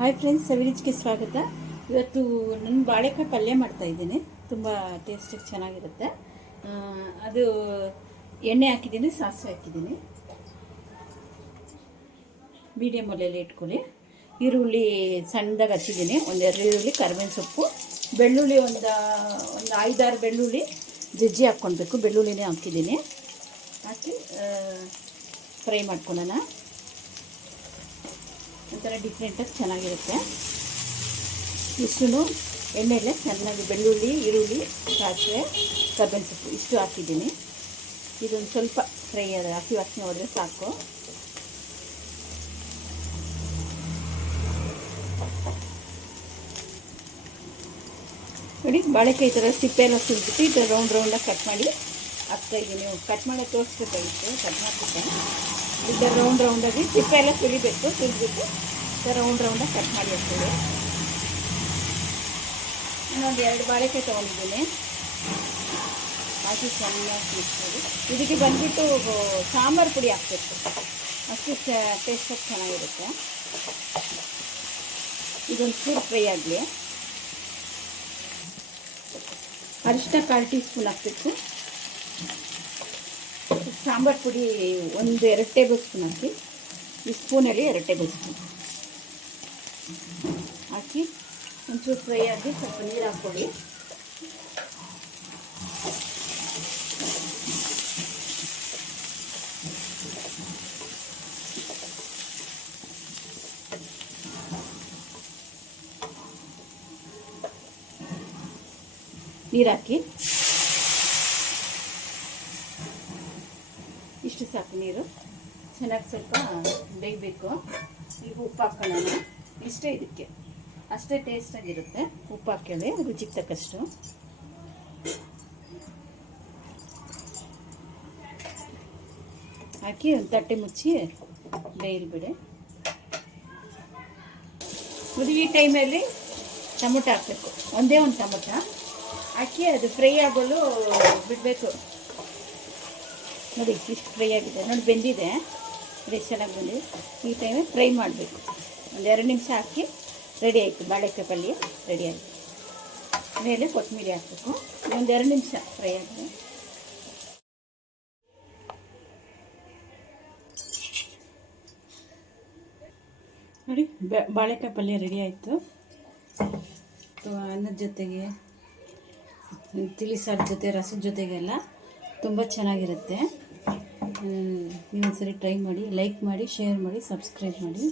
Hi friends, ಸವಿರಿಜ್ಗೆ ಸ್ವಾಗತ. ಇವತ್ತು ನಾನು ಬಾಳೆಕಾಯಿ ಪಲ್ಯ ಮಾಡ್ತಾಯಿದ್ದೀನಿ. ತುಂಬ ಟೇಸ್ಟಿಗೆ ಚೆನ್ನಾಗಿರುತ್ತೆ. ಅದು ಎಣ್ಣೆ ಹಾಕಿದ್ದೀನಿ, ಸಾಸಿವೆ ಹಾಕಿದ್ದೀನಿ. ಮೀಡಿಯಮ್ ಒಲೆಯಲ್ಲಿ ಇಟ್ಕೊಳ್ಳಿ. ಈರುಳ್ಳಿ ಸಣ್ಣದಾಗಿ ಹಚ್ಚಿದ್ದೀನಿ, ಒಂದೆರಡು ಈರುಳ್ಳಿ, ಕರಿಬೇವಿನ ಸೊಪ್ಪು, ಬೆಳ್ಳುಳ್ಳಿ ಒಂದು 5-6 ಬೆಳ್ಳುಳ್ಳಿ ಜಜ್ಜಿ ಹಾಕ್ಕೊಳ್ಬೇಕು. ಬೆಳ್ಳುಳ್ಳಿನೇ ಹಾಕಿದ್ದೀನಿ. ಹಾಕಿ ಫ್ರೈ ಮಾಡ್ಕೊಳ್ಳೋಣ. ಒಂಥರ ಡಿಫ್ರೆಂಟಾಗಿ ಚೆನ್ನಾಗಿರುತ್ತೆ. ಇಷ್ಟು ಎಣ್ಣೆಯಲ್ಲೇ ಚೆನ್ನಾಗಿ ಬೆಳ್ಳುಳ್ಳಿ, ಈರುಳ್ಳಿ, ಸಾಸಿವೆ, ಕರ್ಬೇವಿನ ಸೊಪ್ಪು ಇಷ್ಟು ಹಾಕಿದ್ದೀನಿ. ಇದೊಂದು ಸ್ವಲ್ಪ ಫ್ರೈ ಹಸಿ ವಾಸನೆ ಹೋದರೆ ಸಾಕು. ನೋಡಿ, ಬಾಳೆಕಾಯಿ ಥರ ಸಿಪ್ಪೆ ಎಲ್ಲ ಸುರಿದ್ಬಿಟ್ಟು ಈ ಥರ ರೌಂಡಾಗಿ ಕಟ್ ಮಾಡಿ ಹಾಕ್ತಾಯಿದ್ದೀನಿ. ಕಟ್ ಮಾಡಿ ತೋರಿಸ್ಬೇಕಾಗಿತ್ತು, ಕಟ್ ಮಾಡ್ತಿದ್ದೆ. ಈ ಥರ ರೌಂಡಾಗಿ ಸಿಪ್ಪೆ ಎಲ್ಲ ಸುರಿಬೇಕು. ಸುರಿದ್ಬಿಟ್ಟು ಈ ಥರ ರೌಂಡಾಗಿ ಕಟ್ ಮಾಡಿ ಹಾಕ್ತೀವಿ. ಇನ್ನೊಂದು 2 ಬಾಳೆಕಾಯಿ ತೊಗೊಂಡಿದ್ದೀನಿ. ಹಾಕಿ ಚೆನ್ನಾಗಿ ಮಿಕ್ಸ್ ಮಾಡಿ. ಇದಕ್ಕೆ ಬಂದುಬಿಟ್ಟು ಸಾಂಬಾರು ಪುಡಿ ಹಾಕಬೇಕು, ಅಷ್ಟು ಟೇಸ್ಟಾಗಿ ಚೆನ್ನಾಗಿರುತ್ತೆ. ಇದೊಂದು ಚೂರು ಫ್ರೈ ಆಗಲಿ. ಅರಿಶಿನ 1/4 ಟೀ ಸ್ಪೂನ್ ಹಾಕಬೇಕು. ಸಾಂಬಾರು ಪುಡಿ 1-2 ಟೇಬಲ್ ಸ್ಪೂನ್ ಹಾಕಿ. ಈ ಸ್ಪೂನಲ್ಲಿ 2 ಟೇಬಲ್ ಸ್ಪೂನ್ ಹಾಕಿ ಒಂಚೂರು ಫ್ರೈ ಆಗಿ ಸ್ವಲ್ಪ ನೀರು ಹಾಕ್ಕೊಳ್ಳಿ. ನೀರು ಹಾಕಿ ಇಷ್ಟು ಸಾಕು. ನೀರು ಚೆನ್ನಾಗಿ ಸ್ವಲ್ಪ ಬೇಯಬೇಕು. ಈಗ ಉಪ್ಪು ಹಾಕ್ಕೊಳ್ಳೋಣ. ಇಷ್ಟೇ, ಇದಕ್ಕೆ ಅಷ್ಟೇ ಟೇಸ್ಟಾಗಿರುತ್ತೆ. ಉಪ್ಪು ಹಾಕ್ಕೊಳ್ಳಿ, ರುಚಿಗೆ ತಕ್ಕಷ್ಟು. ಹಾಕಿ ಒಂದು ತಟ್ಟೆ ಮುಚ್ಚಿ ಬೇಯಲ್ಬಿಡಿ. ಈ ಟೈಮಲ್ಲಿ ಟೊಮೊಟೊ ಹಾಕಬೇಕು. ಒಂದೇ ಒಂದು ಟೊಮೊಟೊ ಹಾಕಿ ಅದು ಫ್ರೈ ಆಗಲು ಬಿಡಬೇಕು. ನೋಡಿ, ಇಷ್ಟು ಫ್ರೈ ಆಗಿದೆ. ನೋಡಿ, ಬೆಂದಿದೆ. ನೋಡಿ, ಚೆನ್ನಾಗಿ ಬಂದಿದೆ. ಈ ಟೈಮಲ್ಲಿ ಫ್ರೈ ಮಾಡಬೇಕು. ಒಂದು 2 ನಿಮಿಷ ಹಾಕಿ ರೆಡಿ ಆಯಿತು. ಬಾಳೆಕಾಯಿ ಪಲ್ಯ ರೆಡಿ ಆಯಿತು. ಮೇಲೆ ಕೊತ್ತಂಬರಿ ಹಾಕಬೇಕು. ಒಂದು 2 ನಿಮಿಷ ಫ್ರೈ ಆಗಿದೆ. ನೋಡಿ, ಬಾಳೆಕಾಯಿ ಪಲ್ಯ ರೆಡಿ ಆಯಿತು. ಅನ್ನದ ಜೊತೆಗೆ, ತಿಳಿ ಸಾರು ಜೊತೆ, ರಸದ ಜೊತೆಗೆಲ್ಲ ತುಂಬ ಚೆನ್ನಾಗಿರುತ್ತೆ. ನೀವೊಂದ್ಸರಿ ಟ್ರೈ ಮಾಡಿ. ಲೈಕ್ ಮಾಡಿ, ಶೇರ್ ಮಾಡಿ, ಸಬ್ಸ್ಕ್ರೈಬ್ ಮಾಡಿ.